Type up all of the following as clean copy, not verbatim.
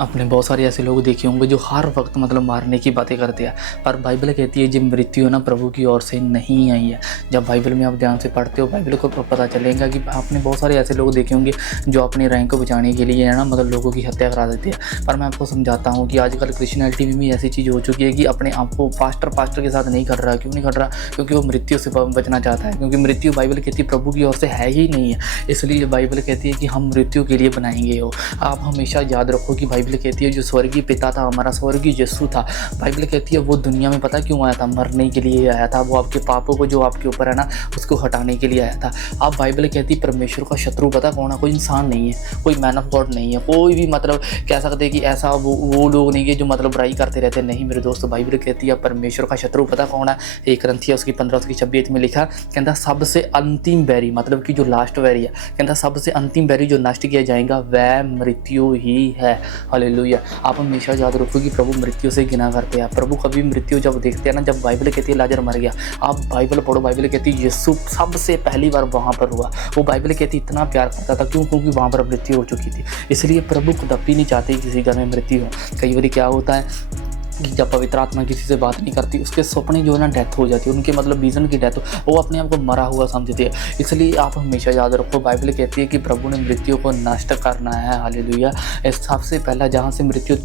आपने बहुत सारे ऐसे लोग देखे होंगे जो हर वक्त मतलब मारने की बातें करते हैं, पर बाइबल कहती है जो मृत्यु है ना प्रभु की ओर से नहीं आई है। जब बाइबल में आप ध्यान से पढ़ते हो बाइबल को पता चलेगा कि आपने बहुत सारे ऐसे लोग देखे होंगे जो अपने रैंक को बचाने के लिए है ना मतलब लोगों की हत्या करा देते हैं। पर मैं आपको समझाता हूँ कि आजकल क्रिश्चियनिटी में भी ऐसी चीज़ हो चुकी है कि अपने आप को पास्टर के साथ नहीं कर रहा। क्यों नहीं कर रहा? क्योंकि वो मृत्यु से बचना चाहता है, क्योंकि मृत्यु बाइबल कहती है प्रभु की ओर से है ही नहीं है। इसलिए बाइबल कहती है कि हम मृत्यु के लिए बनाएंगे हो। आप हमेशा याद रखो कि बाइबल कहती है जो स्वर्गीय पिता था, हमारा स्वर्गीय यीशु था, बाइबल कहती है वो दुनिया में पता क्यों आया था? मरने के लिए आया था। वो आपके पापों को जो आपके ऊपर है ना उसको हटाने के लिए आया था। अब बाइबल कहती है परमेश्वर का शत्रु पता कौन है? कोई इंसान नहीं है, कोई मैन ऑफ गॉड नहीं है, कोई भी मतलब कह सकते हैं कि ऐसा वो लोग नहीं है जो मतलब बुराई करते रहते नहीं। मेरे दोस्त बाइबल कहती है परमेश्वर का शत्रु पता कौन है? 1 कुरिन्थियों उसकी 15:26 में लिखा, कहता सबसे अंतिम बैरी मतलब कि जो लास्ट बैरी है, कहता सबसे अंतिम बैरी जो नष्ट किया जाएगा वह मृत्यु ही है। हालेलुया। आप हमेशा याद रखो कि प्रभु मृत्यु से घृणा करते हैं। प्रभु कभी मृत्यु जब देखते हैं ना, जब बाइबल कहती है लाजर मर गया, आप बाइबल पढ़ो, बाइबल कहती है यीशु सबसे पहली बार वहाँ पर हुआ। वो बाइबल कहती इतना प्यार करता था, क्यों? क्योंकि वहाँ पर मृत्यु हो चुकी थी। इसलिए प्रभु कदापि नहीं चाहते किसी घर में मृत्यु हो। कई बार क्या होता है कि जब पवित्र आत्मा किसी से बात नहीं करती, उसके सपने जो है ना डेथ हो जाती है, उनके मतलब विजन की डेथ, वो अपने आप को मरा हुआ समझते हैं। इसलिए आप हमेशा याद रखो बाइबल कहती है कि प्रभु ने मृत्यु को नष्ट करना है। हालेलुया। सबसे पहला जहाँ से मृत्यु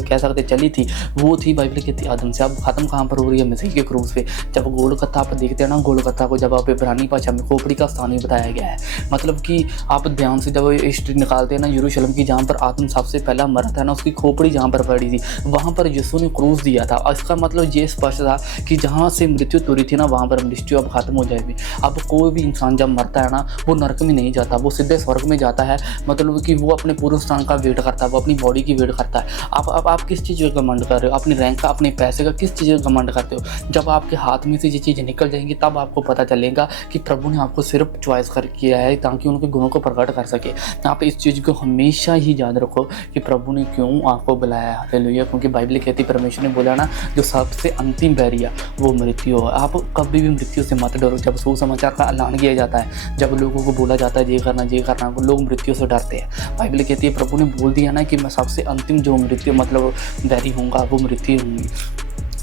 कह सकते चली थी वो थी बाइबल कहती है आदम से। अब खत्म कहाँ पर हो रही है? मसीह के क्रूस पे। जब गोलगत्था आप देखते हैं ना, गोलगत्था को जब आप इब्रानी भाषा में खोपड़ी का स्थान ही बताया गया है। मतलब कि आप ध्यान से जब हिस्ट्री निकालते हैं ना यरूशलेम की, जहाँ पर आदम सबसे पहला मरा था ना, उसकी खोपड़ी जहाँ पर पड़ी थी वहाँ पर यीशु ने क्रूस दिया था। इसका मतलब ये स्पष्ट था कि जहाँ से मृत्यु तुरी थी ना वहाँ पर मृत्यु अब खत्म हो जाएगी। अब कोई भी इंसान जब मरता है ना वो नरक में नहीं जाता, वो सीधे स्वर्ग में जाता है। मतलब कि वो अपने पूर्व स्थान का वेट करता है, वो अपनी बॉडी की वेट करता है। आप किस चीज़ का घमंड कर रहे हो? अपने रैंक का, अपने पैसे का, किस चीज़ का घमंड करते हो? जब आपके हाथ में से ये चीज़ें निकल जाएंगी तब आपको पता चलेगा कि प्रभु ने आपको सिर्फ चॉइस कर किया है ताकि उनके गुणों को प्रकट कर सके। आप इस चीज़ को हमेशा ही याद रखो कि प्रभु ने क्यों आपको बुलाया है। हालेलुया। क्योंकि बाइबल कहती परमेश्वर ने बोला ना जो सबसे अंतिम बैरिया वो मृत्यु है। आप कभी भी मृत्यु से मत डरो। जब सुसमाचार का ऐलान किया जाता है, जब लोगों को बोला जाता है ये करना, वो लोग मृत्यु से डरते हैं। बाइबल कहती है प्रभु ने बोल दिया ना कि मैं सबसे अंतिम जो मृत्यु मतलब बैरी होऊंगा वो मृत्यु होंगी।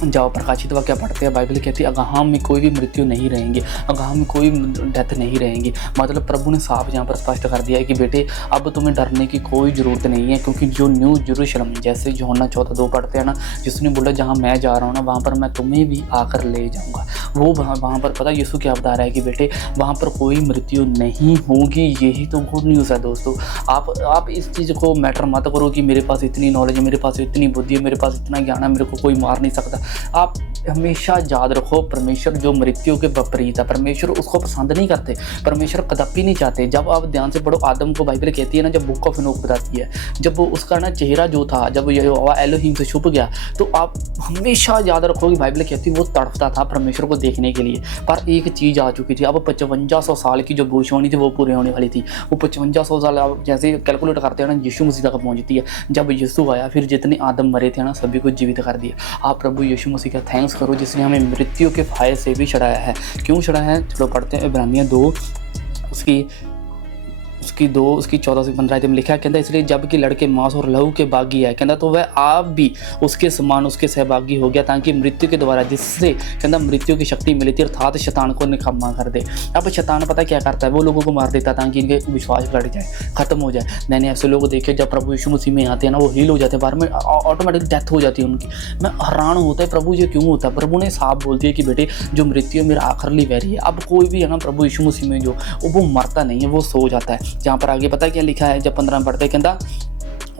जाओ प्रकाशित वाक्य पढ़ते हैं, बाइबल कहती है अगाम में कोई भी मृत्यु नहीं रहेंगे, अगाम में कोई डेथ नहीं रहेंगी। मतलब प्रभु ने साफ यहाँ पर स्पष्ट कर दिया है कि बेटे अब तुम्हें डरने की कोई ज़रूरत नहीं है, क्योंकि जो न्यू यरूशलेम जैसे यूहन्ना 14:2 पढ़ते हैं ना, जिसने बोला जहाँ मैं जा रहा हूँ ना वहाँ पर मैं तुम्हें भी आकर ले जाऊँगा। वो वहाँ पर पता यीशु क्या बता रहा है कि बेटे वहाँ पर कोई मृत्यु नहीं होगी। यही तो गुड न्यूज़ है दोस्तों। आप इस चीज़ को मैटर मत करो कि मेरे पास इतनी नॉलेज है, मेरे पास इतनी बुद्धि है, मेरे पास इतना ज्ञान है, मेरे को कोई मार नहीं सकता। आप हमेशा याद रखो परमेश्वर जो मृत्यु के विपरीत है, परमेश्वर उसको पसंद नहीं करते, परमेश्वर कदापि नहीं चाहते। जब आप ध्यान से पढ़ो आदम को बाइबल कहती है ना, जब बुक ऑफ एनोक बताती है जब वो उसका ना चेहरा जो था जब यहोवा एलोहिम से छुप गया, तो आप हमेशा याद रखो कि बाइबल कहती है वो तड़पता था परमेश्वर को देखने के लिए। पर एक चीज़ आ चुकी थी, अब 5500 साल की जो भविष्यवाणी थी वो पूरी होने वाली थी। वो 5500 साल आप जैसे कैलकुलेट करते हैं ना यीशु मसीह तक पहुँचती है। जब यीशु आया फिर जितने आदम मरे थे ना सभी को जीवित कर दिया। आप प्रभु यीशु मसीह का थैंक्स करो जिसने हमें मृत्यु के फायदे से भी छुड़ाया है। क्यों छुड़ाया है? चलो पढ़ते हैं इब्रानियों 2 उसकी 14 से 15 में लिखा है, कहता इसलिए जबकि लड़के मांस और लहू के बागी है, कहता तो वह आप भी उसके समान उसके सहभागी हो गया ताकि मृत्यु के द्वारा जिससे कहता मृत्यु की शक्ति मिली थी अर्थात शैतान को निकम्मा कर दे। अब शैतान पता क्या करता है? वो लोगों को मार देता ताकि इनके विश्वास बढ़ जाए, खत्म हो जाए। मैंने ऐसे लोग देखे जब प्रभु यीशु मसीह में आते हैं ना वो हील हो जाते हैं, बार में ऑटोमेटिक डेथ हो जाती है उनकी। मैं हैरान होता है प्रभु ये क्यों होता है? प्रभु ने साफ बोल दिया कि बेटे जो मृत्यु मेरा आखिरी वैरी है। अब कोई भी है ना प्रभु यीशु मसीह में जो वो मरता नहीं है, वो सो जाता है। जहाँ पर आगे पता क्या लिखा है जब 15 में पढ़ते कहता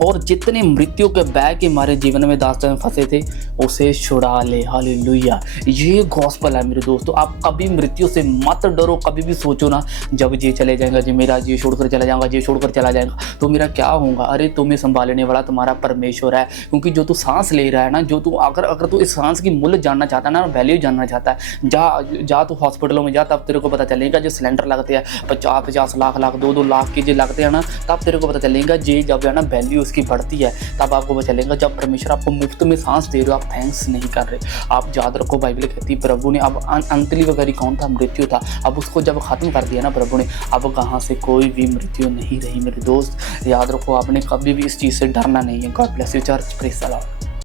और जितने मृत्यु के बैग के मारे जीवन में दास्तान में फंसे थे उसे छुड़ा ले। हालेलुया। ये गॉस्पल है मेरे दोस्तों। आप कभी मृत्यु से मत डरो। कभी भी सोचो ना जब ये चले जाएगा, जो मेरा ये छोड़कर चला जाएगा, ये छोड़कर चला जाएगा तो मेरा क्या होगा? अरे तुम्हें संभालने वाला तुम्हारा परमेश्वर है। क्योंकि जो तू सांस ले रहा है ना, जो तू अगर तू इस सांस की मूल्य जानना चाहता है ना, वैल्यू जानना चाहता है, जा तू हॉस्पिटलों में जा, तब तेरे को पता चलेगा। जो सिलेंडर लगते हैं 50-50 लाख 2-2 लाख के जो लगते हैं ना, तब तेरे को पता चलेगा जे जब है ना वैल्यू उसकी बढ़ती है तब आपको पता चलेगा। जब परमेश्वर आपको मुफ्त में सांस दे रहे हो, आप थैंक्स नहीं कर रहे। आप याद रखो, बाइबल कहती है प्रभु ने अब अंतली वगैरह कौन था, मृत्यु था। अब उसको जब खत्म कर दिया ना प्रभु ने, अब कहाँ से कोई भी मृत्यु नहीं रही मेरे दोस्त। याद रखो, आपने कभी भी इस चीज़ से डरना नहीं है। God bless you church, praise the Lord.